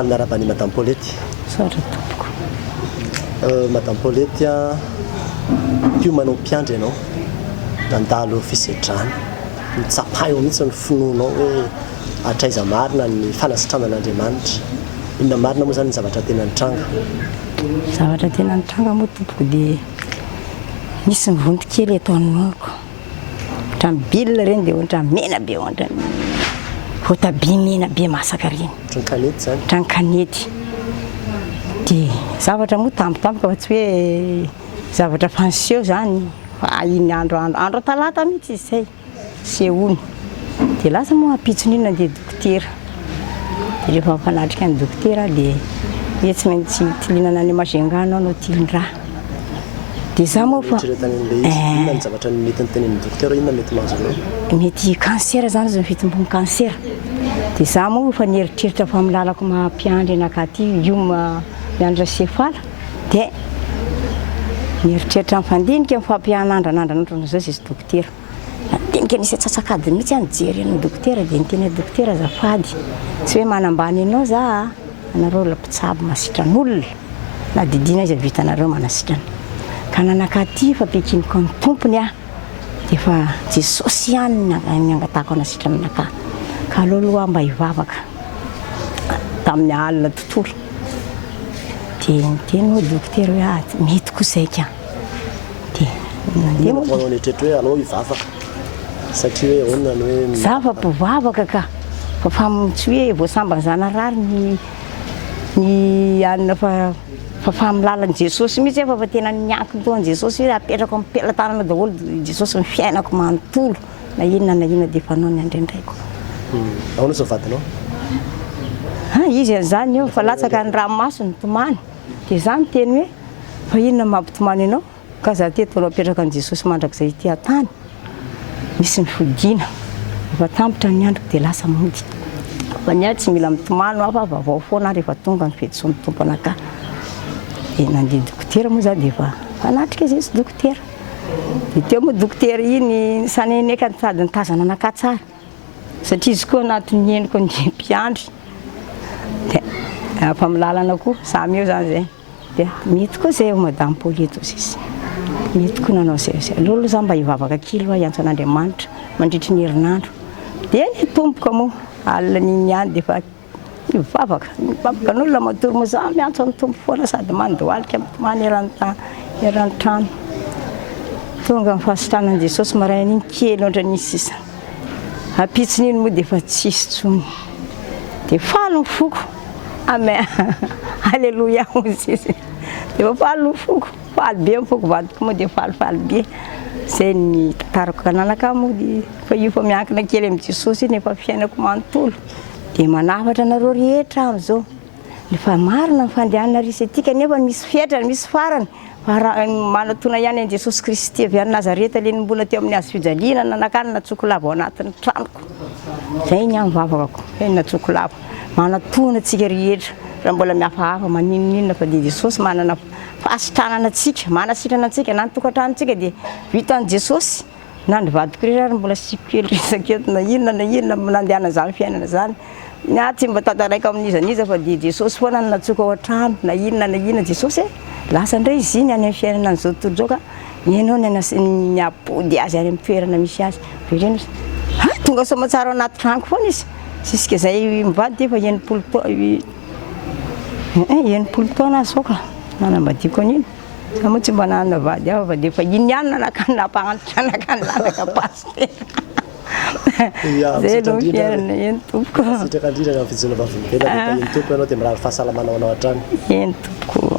Faly miarabany Mme Paulette. Sotra tompoko. Mme Paulette io manao mpiandry ianao nandalo fisedrana mitsapahy eo mihitsy ny finoanao hoe atraiza marina ny fanasitranan'Andriamanitra. Inona marina moa zany ny zavatra tena nitranga? Zavatra tena nitranga moa tompoko dia nisy mivonto kely eto amin'oloko. Ohatra bilina ireny dia ohatra mena be ohatra voatabia mena be masaka ireny. Trankanety zany? Trankanety. Dia zavatra moa tampotampoka fa tsy hoe zavatra fanseho zany. Fa iny andro talata mihitsy izay sehoany. Dia lasa moa ampitson'iny nandeha dokotera. Dia rehefa mifanatrika ny dokotera dia hoe tsy maintsy tilinana any Majengana anao tilin-draha. Dia za moa fa inona ny zavatra mety nytenenin'ny dokotera, inona mety mahazo anao? Mety cancer zany izy fitombony cancer. Dia za moa fa nieritreritra fa milalako mampiandry anakaty io miandra sefala dia nieritreritra mifandinika mifampianandranandranandro zao izy dokotera. Dinika nisy atsasakadiny mihitsy nijery ny dokotera dia niteny dokotera azafady tsy hoe manambany anao za anareo lampitsabo masitran'olona na didina izy vitanareo manasitrana ka nanakaty fa pekiniko ny tompony dia fa Jesosy ihany niangatako anasitrana anaka ka aloha mba hivavaka tamin'ny alina tontolo. Dia niteny ho dokotera hoe mety koa izay ka. Dia nandeha moa manao neritreritry hoe alao hivavaka satria hoe ahoana ny hoe za fa mpivavaka ka fa tsy hoe voasambany zanarary ny anina fa familala'n Jesosy mihitsy fa tena niankiny toan Jesosy hoe apetrako amin'ny pelantanana daholo Jesosy ny fiainako manontolo na inona dia fanao ny andrendraiko. Ahoana izao vadinao? Izy an'izany eo fa latsaka ny ranomasony tomany dia za miteny hoe fa inona mampitomany anao ka za teto anao apetraka ny Jesosy mandrakizay ity an-tany misy mifodiana efa tampotra ny androko dia lasa mody fa niahy tsy mila mitomany aho fa vaovao foana rehefa tonga ny fehitsoan'ny tompo anaka. Dia nandeha dokotera moa za dia efa fanatrika izy izy dokotera. Dia teo moa dokotera iny saneneka sady nitazana anaka tsara satria izy koa anatin'ny endriko ny mpiandry dia fa milalana koa samy eo zany izay. Dia mety koa izay Mme Paulette izy mety koa nanao izay aloha za mba hivavaka kely hoe hiantso an'Andriamanitra mandritry ny herinandro. Dia ny tompoka moa alina n'iny ihany dia fa mivavaka n'olona matory moa za miantso amin'ny tompo foana sady mandohalika mitomany eran-trano. Tonga amin'ny fahasitranan'i Jesosy maraina iny kely ohatra nisy sisa ampitsin'iny moa dia fa tsisy tsony dia faly ny foko amen alleluia hozy izy dia fa faly ny foko faly be ny foko vadiko moa dia falifaly be izay ny tantarako kananaka moa dia fa io fa miankina kely amin'ny Jesosy iny efa fiainako manontolo dia manafatra anareo rehetra amin'izao nefa marina ny fandehanana risy etika nefa misy fetrany misy farany manatona ihany an'i Jesosy Kristy avy any Nazareta ilay nimbola teo amin'ny hazo fijaliana nanakany natsoko lava ao anatin'ny tranoko izay ny mivavakako hoe natsoko lava manatona antsika rehetra raha mbola mihafahafa maninonina fa dia Jesosy manana fahasitranana antsika manasitrana antsika na ny tokantranontsika dia vitan'i Jesosy na ny vadiko rehetra ary mbola siko kely resaketo na inona nandehana izany fiainana izany na tsy mba tantaraiko amin'izaniza fa dia Jesosy foana no natsoko ao an-trano na inona Jesosy lasa indray izy iny any amin'ny fiainana an'izao tontolo izao ka ianao ny apody azy any amin'ny toerana misy azy ireny tonga somatsara ao anaty tranoko foana izy juska izay mivady dia fa enimpolo taona zao ka nanambadiko an'iny za moa tsy mba nanana vady aho fa dia fa iny ihany nanakany nampahanitra anakany lanaka pastera zay no fiainana eny tompoko sitraka indrindra na fijona vavin'olona eny tompo ianao dia mirary fahasalamana ao anao an-trano eny tompoko